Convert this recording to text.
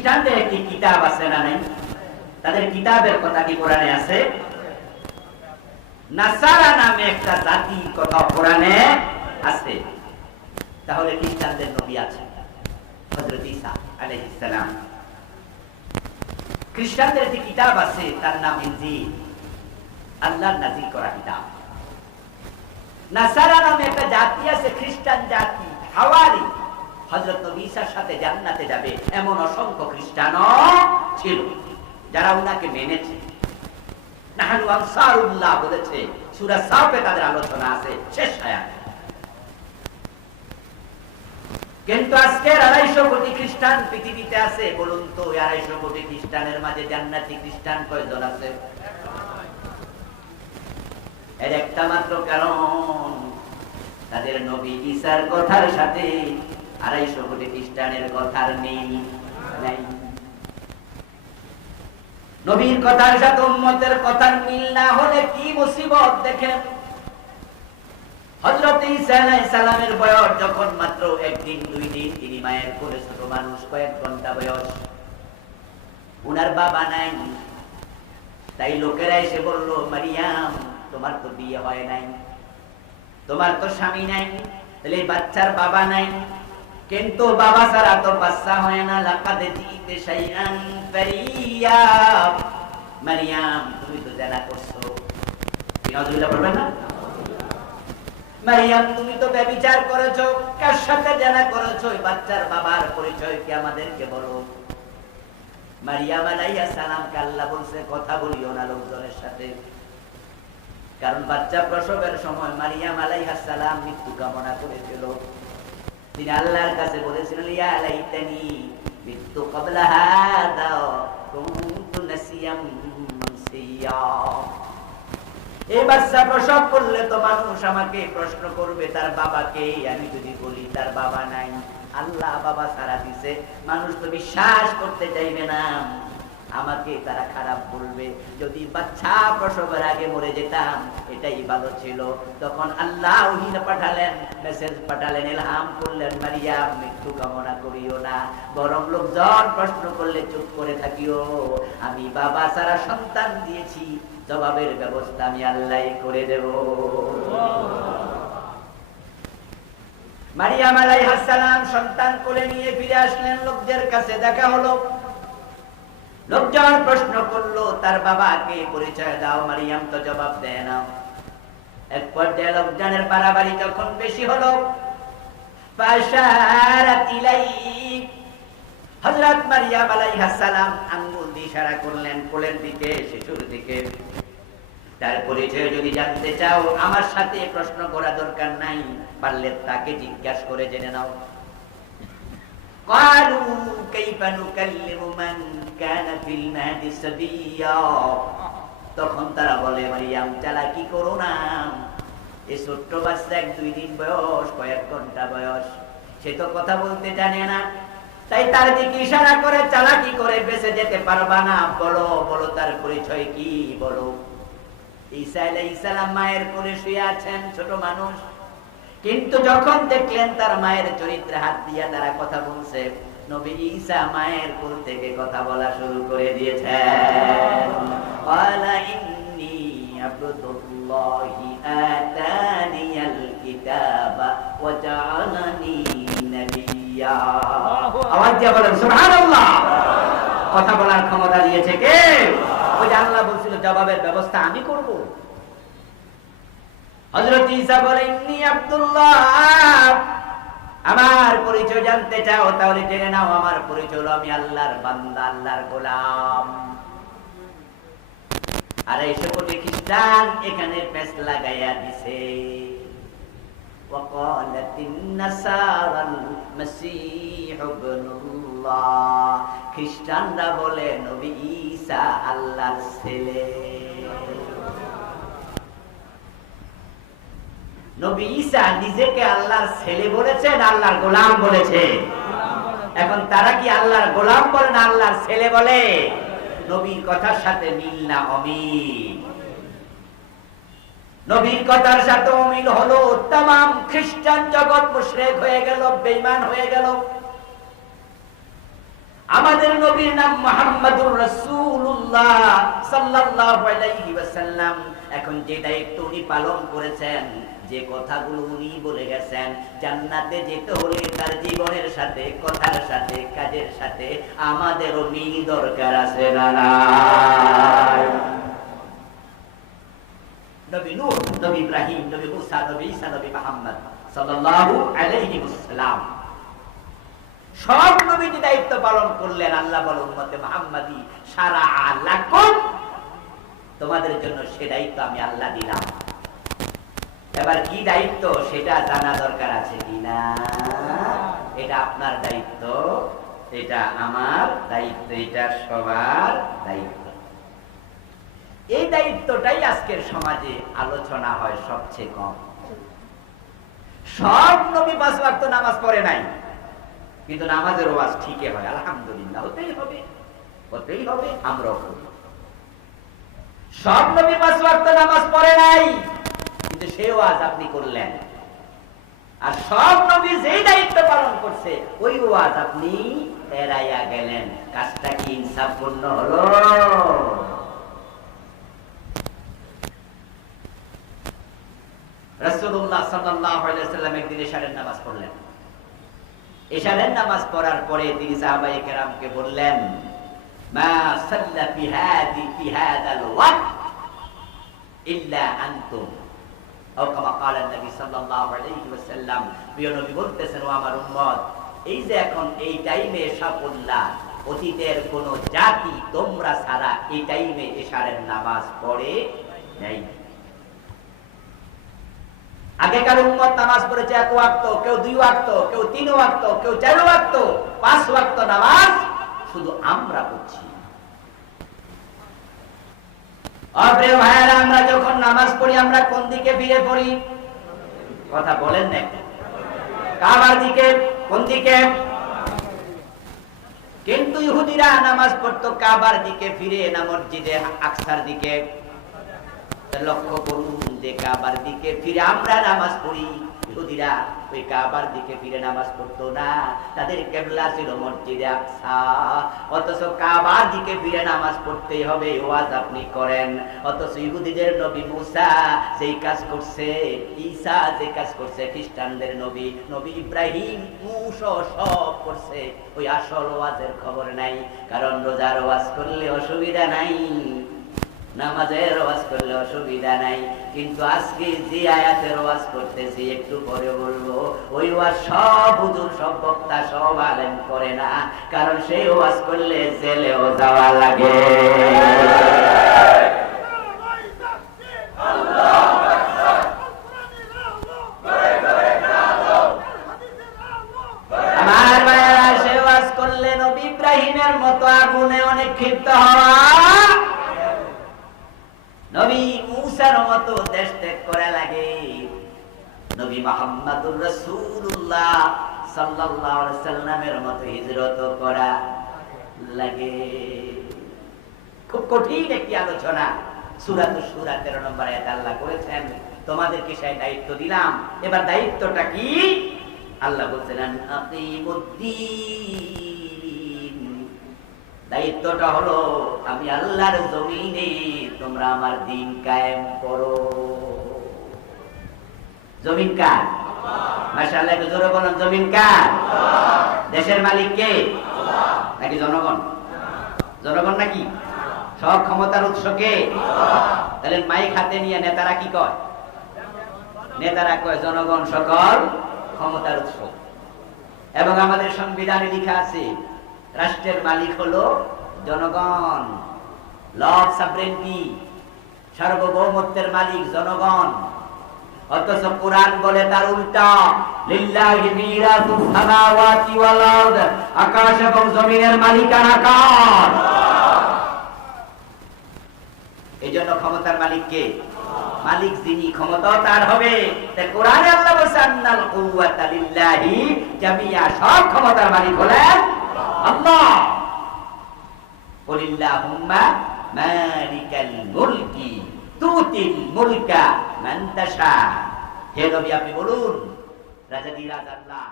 খ্রিস্টানদের একটি কিতাব আছে না নাই? তাদের কিতাবের কথা কি কোরআনে আছে? নাসারা নামে একটা কথা কোরআনে আছে। তাহলে খ্রিস্টানদের নবী আছে আলাইহিস সালাম। খ্রিস্টানদের একটি কিতাব আছে, তার নাম করা কিতাব। নাসারা নামে একটা জাতি আছে, খ্রিস্টান জাতি, হাওয়ারি। হযরত নবী ঈসার সাথে জান্নাতে যাবে এমন অসংখ্য খ্রিস্টানও ছিল, যারা উনাকে মেনেছে। বলেছে তাদের আলোচনা আছে, শেষ কিন্তু আজকের আড়াইশো কোটি খ্রিস্টান পৃথিবীতে আছে, বলুন তো আড়াইশো কোটি খ্রিস্টানের মাঝে জান্নাতি খ্রিস্টান কয়জন আছে? এর একটা মাত্র কারণ, তাদের নবী ঈসার কথার সাথে আড়াইশো কোটি খ্রিস্টানের কথার নবীর কথার সাথে উম্মতের কথার মিল না হলে কি মুসিবত দেখেন? সালামের বয়স যখন মাত্র একদিন, দুই দিন, তিনি মায়ের কোলে ছোট মানুষ, কয়েক ঘণ্টা বয়স। উনার বাবা নাই। তাই লোকেরা এসে বলল, মারিয়াম, তোমার তো বিয়ে হয় নাই। তোমার তো স্বামী নাই। তাহলে বাচ্চার বাবা নাই। কিন্তু বাবা ছাড়া তো বাচ্চা হয় না। লাকাদ ফারিয়া। মারিয়াম, তুমি তো জানা করছ। বিনোদুল্লাহ না মারিয়াম, তুমি তো করেছ। কার সাথে করেছ? বাচ্চার বাবার পরিচয় কি আমাদেরকে বলো? মারিয়াম আলাইহিস সালাম আল্লাহ বলছে, কথা বলিও না লোকজনের সাথে। কারণ বাচ্চা প্রসবের সময় মারিয়াম আলাইহিস সালাম মৃত্যু কামনা করেছিল। তিনি আল্লাহর কাছে বলেছিলেন ইয়া লাইতানি মৃত্যু হাদা, কুনতু নাসিয়াম মানসিয়া এই বাচ্চা প্রসব করলে তো মানুষ আমাকে প্রশ্ন করবে, তার বাবাকে? আমি যদি বলি, তার বাবা নাই। আল্লাহ বাবা সারা দিছে। মানুষ তো বিশ্বাস করতে চাইবে না। আমাকে তারা খারাপ বলবে। যদি বাচ্চা প্রসবের আগে মরে যেতাম, এটাই ভালো ছিল। তখন আল্লাহ পাঠালেন, মেসেজ পাঠালেন, এলহাম করলেন মারিয়া মৃত্যু কামনা করিও না। বরং লোকজন প্রশ্ন করলে, চুপ করে থাকিও। আমি বাবা সারা সন্তান দিয়েছি। জবাবের ব্যবস্থা আমি আল্লাহ করে দেব। মারিয়াম আলাইহিস সালাম সন্তান কোলে নিয়ে ফিরে আসলেন। লোকদের কাছে দেখা হলো। লোকজন প্রশ্ন করলো তার বাবাকে পরিচয় দাও মারিয়াম তো জবাব দেয় না এক পর্যায়ে লোকজনের বাড়াবাড়ি যখন বেশি হলো ফাশারাত ইলাইক হযরত মারিয়াম আলাইহিস সালাম আঙ্গুল দিয়ে ইশারা করলেন কোলের দিকে শিশুর দিকে তার পরিচয় যদি জানতে চাও আমার সাথে প্রশ্ন করা দরকার নাই পারলে তাকে জিজ্ঞাসা করে জেনে নাও قالوا كيف نكلم من তখন তারা বলে, মারিয়াম, চালা কি করো না? এই ছোট্ট বাচ্চা এক দুই দিন বয়স, কয়েক ঘণ্টা বয়স। সে তো কথা বলতে জানে না। তাই তার দিকে ইশারা করে চালাকি করে বেঁচে যেতে পারবা না? বলো বলো, তার পরিচয় কি? বলো। ইসাইসালাম মায়ের কোলে শুয়ে আছেন, ছোট মানুষ। কিন্তু যখন দেখলেন তার মায়ের চরিত্রে হাত দিয়া তারা কথা বলছে নবী ঈসা মায়ের কোল থেকে কথা বলা শুরু করে দিয়েছেন। ক্বালা ইন্নী আবদুল্লাহি আতানিয়াল কিতাবা ওয়া জাআলানি নাবিয়্যা আওয়াজ দিয়ে বলেন সুবহানাল্লাহ! কথা বলার ক্ষমতা দিয়েছে কে? ওই যে আল্লাহ বলছিল জবাবের ব্যবস্থা আমি করব। হযরত ঈসা বলে ইন্নী আব্দুল্লাহ! আমার পরিচয় জানতে চাও তাহলে জেনে নাও আমার পরিচয় হলো আমি আল্লাহর বান্দা আল্লাহর গোলাম আড়াইশো কোটি খ্রিস্টান এখানে পেস লাগাইয়া দিছে وقالت النصارى المسيح ابن الله খ্রিস্টানরা বলে নবী ঈসা আল্লাহর ছেলে নবী ঈসা নিজেকে আল্লাহর ছেলে বলেছেন, আল্লাহর গোলাম বলেছে। এখন তারা কি আল্লাহর গোলাম বলে না আল্লাহর ছেলে বলে? নবীর কথার সাথে মিল না অমিল। নবীর কথার সাথে অমিল হলো তাম খ্রিস্টান জগৎ মুশরেক হয়ে গেল, বেঈমান হয়ে গেল। আমাদের নবীর নাম মোহাম্মদুর রাসূলুল্লাহ এখন যে দায়িত্ব উনি পালন করেছেন, যে কথাগুলো উনি বলে গেছেন, জান্নাতে যেতে হলে তার জীবনের সাথে, কথার সাথে, কাজের সাথে আমাদেরও মিল দরকার আছে না নবী নবী ইব্রাহিম, নবী মুসা, নবী ঈসা, নবী সাল্লাল্লাহু আলাইহি ওয়াসাল্লাম। সব নবী যে দায়িত্ব পালন করলেন, আল্লাহ বল, উম্মতে মুহাম্মাদি সারা লাকুম তোমাদের জন্য সে দায়িত্ব আমি আল্লাহ দিলাম। এবার কি দায়িত্ব? সেটা জানা দরকার আছে কিনা? এটা আপনার দায়িত্ব, এটা আমার দায়িত্ব, এটা সবার দায়িত্ব। এই দায়িত্বটাই আজকের সমাজে আলোচনা হয় সবচেয়ে কম। সব নবী পাঁচ ওয়াক্ত নামাজ পড়ে নাই, কিন্তু নামাজের ওয়াজ ঠিকই হয়, আলহামদুলিল্লাহ, হতেই হবে হতেই হবে, আমরাও করি সব নবী পাঁচ ওয়াক্ত নামাজ পড়ে নাই, কিন্তু সে ওয়াজ আপনি করলেন। আর সব নবী যেই দায়িত্ব পালন করছে ওই ওয়াজ আপনি এড়াইয়া গেলেন। কাজটা কি ইনসাফপূর্ণ হলো? রাসূলুল্লাহ সাল্লাল্লাহু আলাইহি ওয়াসাল্লাম একদিন এশারের নামাজ পড়লেন। এশারের নামাজ পড়ার পরে তিনি সাহাবায়ে কেরামকে বললেন মা সাল্লা ফি হাদি ফি হাদাল ওয়াক্ত ইল্লা আনতুম আও কামা ক্বালা নবী সাল্লাল্লাহু আলাইহি ওয়াসাল্লাম প্রিয় নবী বলতেছেন, ও আমার উম্মত, এই যে এখন এই টাইমে পড়লা, অতীতের কোন জাতি তোমরা ছাড়া এই টাইমে এশারের নামাজ পড়ে নাই। আগেকার উম্মত নামাজ পড়েছে এক ওয়াক্ত, কেউ দুই ওয়াক্ত, কেউ তিন ওয়াক্ত, কেউ চার ওয়াক্ত, পাঁচ ওয়াক্ত নামাজ শুধু আমরা ভাইয়েরা, আমরা যখন নামাজ পড়ি, আমরা কোন দিকে ফিরে পড়ি? কথা বলেন না কাবার দিকে, কোন দিকে? কিন্তু ইহুদিরা নামাজ পড়তো কাবার দিকে ফিরে না, মসজিদে আকসার দিকে। লক্ষ্য করুন যে কাবার দিকে ফিরে আমরা নামাজ পড়ি, ইহুদিরা ওই কাবার দিকে ফিরে নামাজ পড়তো না। তাদের কেবলা ছিল মসজিদে আকসা। অথচ কাবার দিকে ফিরে নামাজ পড়তেই হবে, ওয়াজ আপনি করেন। অথচ ইহুদিদের নবী মুসা সেই কাজ করছে, ঈসা যে কাজ করছে, খ্রিস্টানদের নবী নবী ইব্রাহিম মুসা সব করছে। ওই আসল ওয়াজের খবর নাই, কারণ রোজার ওয়াজ করলে অসুবিধা নাই। নামাজের ওয়াজ করলে অসুবিধা নাই। কিন্তু আজকে যে আয়াতের ওয়াজ করতেছি, একটু পরে বলব, ওই ওয়াজ সব হুজুর, সব বক্তা, সব আলেম করে না। কারণ সেই ওয়াজ করলে জেলেও যাওয়া লাগে আমার ভাইয়েরা সে ওয়াজ করলে নবী ইব্রাহিমের মতো আগুনে অনেক ক্ষিপ্ত হওয়া নবী মুসার মতো দেশ ত্যাগ করা লাগে নবী মোহাম্মদুর সাল্লামের মতো হিজরত করা লাগে। খুব কঠিন একটি আলোচনা। সূরাতুশ সূরা 13 নম্বর আল্লাহ করেছেন তোমাদেরকে সেই দায়িত্ব দিলাম? এবার দায়িত্বটা কি? আল্লাহ বলছিলেন দায়িত্বটা হলো, আমি আল্লাহর জমিনে তোমরা আমার দিন কায়েম করো। জমিন কার? একটু জোরে বলুন, জমিন কার? দেশের মালিক কে? নাকি জনগণ? জনগণ নাকি? সব ক্ষমতার উৎস কে? তাহলে মাইক হাতে নিয়ে নেতারা কি কয়? নেতারা কয়, জনগণ সকল ক্ষমতার উৎস। এবং আমাদের সংবিধানে লেখা আছে, রাষ্ট্রের মালিক হলো জনগণ। লব সাবরেন্টি সার্বভৌমত্বের মালিক, জনগণ। অথচ কোরআন বলে তার উল্টা। লিল্লাহি সামাওয়াতি ওয়াল আরদ, আকাশ এবং জমিনের মালিকানা কার? এজন্য ক্ষমতার মালিক কে? মালিক যিনি, ক্ষমতাও তার হবে। তাই আল্লাহ কুওয়াতা লিল্লাহি জামিয়া সব ক্ষমতার মালিক হলেন আল্লাহ। কুলিল্লাহুম্মা মালিকাল মুলকি। তুতিল মুলকা মান তাশা হে নবী আপনি বলুন রাজা দি রাজা আল্লাহ